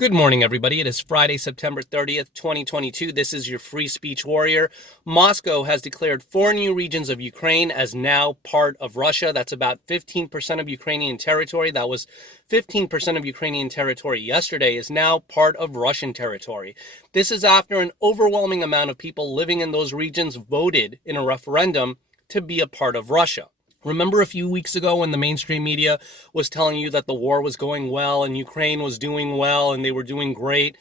Good morning, everybody. It is Friday, September 30th, 2022. This is your free speech warrior. Moscow has declared 4 new regions of Ukraine as now part of Russia. That's about 15% of Ukrainian territory. That was 15% of Ukrainian territory yesterday is now part of Russian territory. This is after an overwhelming amount of people living in those regions voted in a referendum to be a part of Russia. Remember a few weeks ago when the mainstream media was telling you that the war was going well and Ukraine was doing well and they were doing great?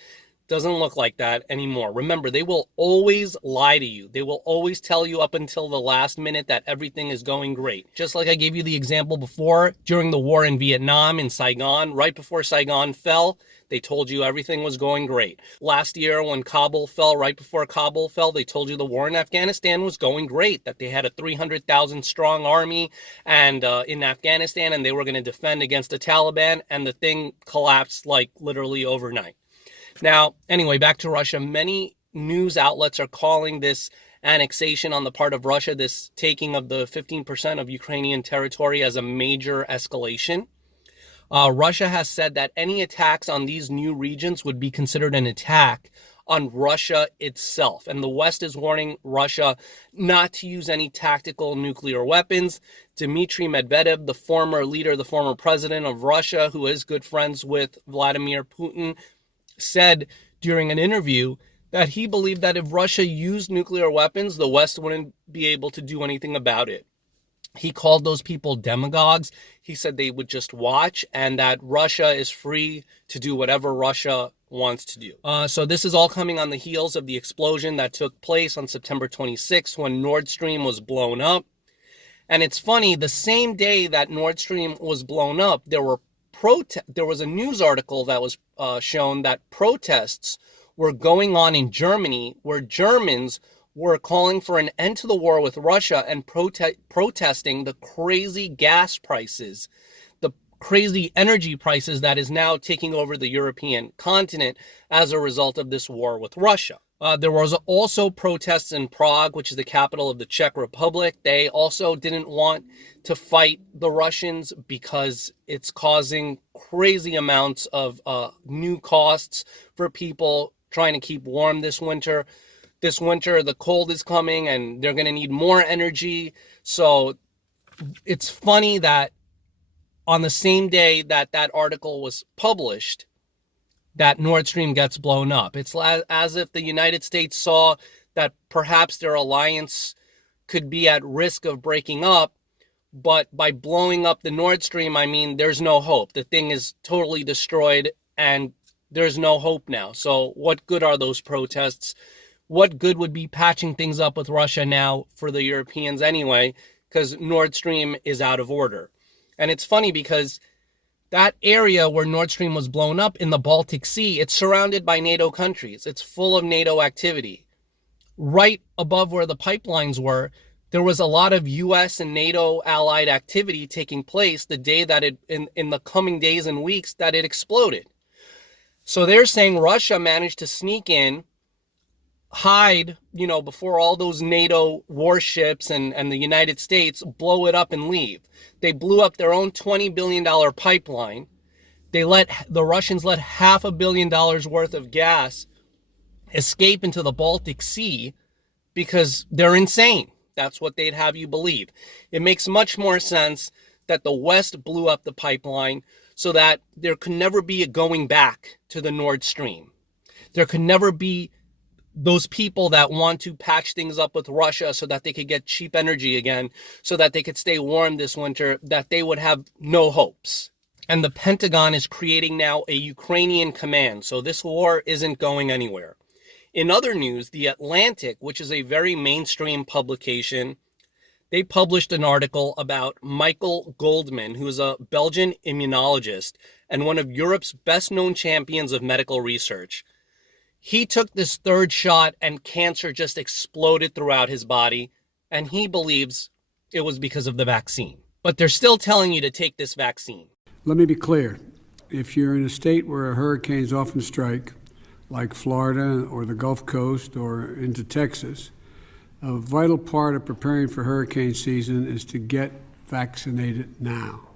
Doesn't look like that anymore. Remember, they will always lie to you. They will always tell you up until the last minute that everything is going great. Just like I gave you the example before, during the war in Vietnam, in Saigon, right before Saigon fell, they told you everything was going great. Last year when Kabul fell, right before Kabul fell, they told you the war in Afghanistan was going great, that they had a 300,000 strong army and in Afghanistan, and they were going to defend against the Taliban, and the thing collapsed like literally overnight. Now, anyway, back to Russia. Many news outlets are calling this annexation on the part of Russia, this taking of the 15% of Ukrainian territory, as a major escalation. Russia has said that any attacks on these new regions would be considered an attack on Russia itself. And the West is warning Russia not to use any tactical nuclear weapons. Dmitry Medvedev, the former leader, the former president of Russia, who is good friends with Vladimir Putin, said during an interview that he believed that if Russia used nuclear weapons, the West wouldn't be able to do anything about it. He called those people demagogues. He said they would just watch and that Russia is free to do whatever Russia wants to do. So this is all coming on the heels of the explosion that took place on September 26th when Nord Stream was blown up. And it's funny, the same day that Nord Stream was blown up, there was a news article that was shown that protests were going on in Germany, where Germans were calling for an end to the war with Russia and protesting the crazy gas prices, the crazy energy prices that is now taking over the European continent as a result of this war with Russia. There was also protests in Prague, which is the capital of the Czech Republic. They also didn't want to fight the Russians because it's causing crazy amounts of new costs for people trying to keep warm this winter. This winter, the cold is coming and they're going to need more energy. So it's funny that on the same day that that article was published, that Nord Stream gets blown up. It's as if the United States saw that perhaps their alliance could be at risk of breaking up. But by blowing up the Nord Stream, I mean, there's no hope. The thing is totally destroyed and there's no hope now. So what good are those protests? What good would be patching things up with Russia now for the Europeans anyway, because Nord Stream is out of order. And it's funny because that area where Nord Stream was blown up in the Baltic Sea, it's surrounded by NATO countries. It's full of NATO activity. Right above where the pipelines were, there was a lot of U.S. and NATO allied activity taking place the day that in the coming days and weeks that it exploded. So they're saying Russia managed to sneak in, hide, before all those NATO warships and the United States blow it up and leave. They blew up their own $20 billion pipeline. The Russians let $500 million worth of gas escape into the Baltic Sea because they're insane. That's what they'd have you believe. It makes much more sense that the West blew up the pipeline so that there could never be a going back to the Nord Stream. There could never be those people that want to patch things up with Russia so that they could get cheap energy again, so that they could stay warm this winter, that they would have no hopes. And the Pentagon is creating now a Ukrainian command, so this war isn't going anywhere. In other news, The Atlantic, which is a very mainstream publication, they published an article about Michael Goldman, who is a Belgian immunologist and one of Europe's best-known champions of medical research. He took this third shot and cancer just exploded throughout his body, and he believes it was because of the vaccine. But they're still telling you to take this vaccine. Let me be clear. If you're in a state where hurricanes often strike, like Florida or the Gulf Coast or into Texas, a vital part of preparing for hurricane season is to get vaccinated now.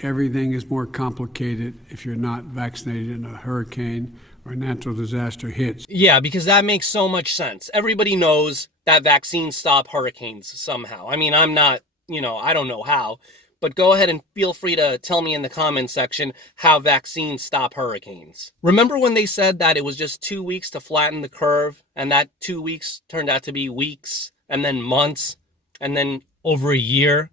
everything is more complicated if you're not vaccinated and a hurricane or a natural disaster hits. Yeah, because that makes so much sense. Everybody knows that vaccines stop hurricanes somehow. I mean, I'm not, I don't know how, but go ahead and feel free to tell me in the comments section how vaccines stop hurricanes. Remember when they said that it was just 2 weeks to flatten the curve, and that 2 weeks turned out to be weeks, and then months, and then over a year?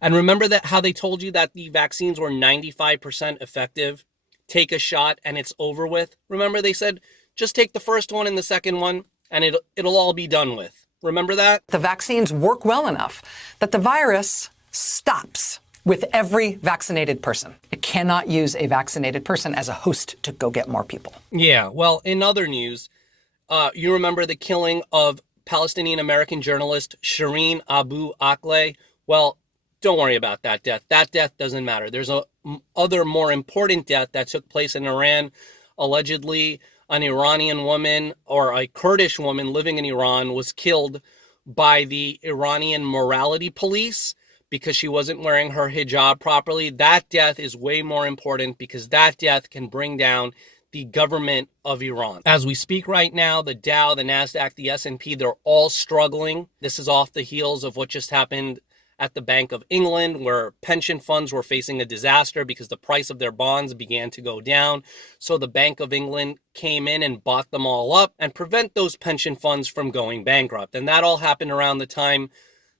And remember that how they told you that the vaccines were 95% effective? Take a shot and it's over with. Remember they said, just take the first one and the second one and it'll all be done with. Remember that? The vaccines work well enough that the virus stops with every vaccinated person. It cannot use a vaccinated person as a host to go get more people. Yeah, well, in other news, you remember the killing of Palestinian-American journalist Shireen Abu Akleh? Well, don't worry about that death. That death doesn't matter. There's a other more important death that took place in Iran. Allegedly, an Iranian woman or a Kurdish woman living in Iran was killed by the Iranian morality police because she wasn't wearing her hijab properly. That death is way more important because that death can bring down the government of Iran. As we speak right now, the Dow, the Nasdaq, the S&P, they're all struggling. This is off the heels of what just happened at the Bank of England, where pension funds were facing a disaster because the price of their bonds began to go down. So the Bank of England came in and bought them all up and prevent those pension funds from going bankrupt. And that all happened around the time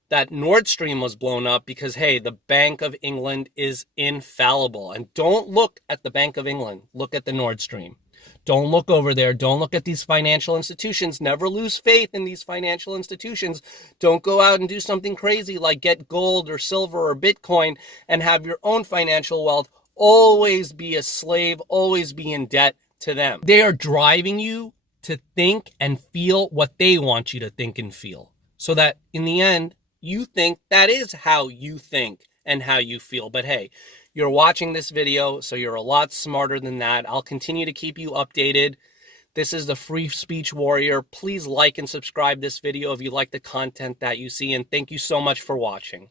that Nord Stream was blown up because, hey, the Bank of England is infallible. And don't look at the Bank of England. Look at the Nord Stream. Don't look over there. Don't look at these financial institutions. Never lose faith in these financial institutions. Don't go out and do something crazy like get gold or silver or Bitcoin and have your own financial wealth. Always be a slave. Always be in debt to them. They are driving you to think and feel what they want you to think and feel, so that in the end, you think that is how you think and how you feel. But hey, you're watching this video, so you're a lot smarter than that. I'll continue to keep you updated. This is the Free Speech Warrior. Please like and subscribe this video if you like the content that you see, and thank you so much for watching.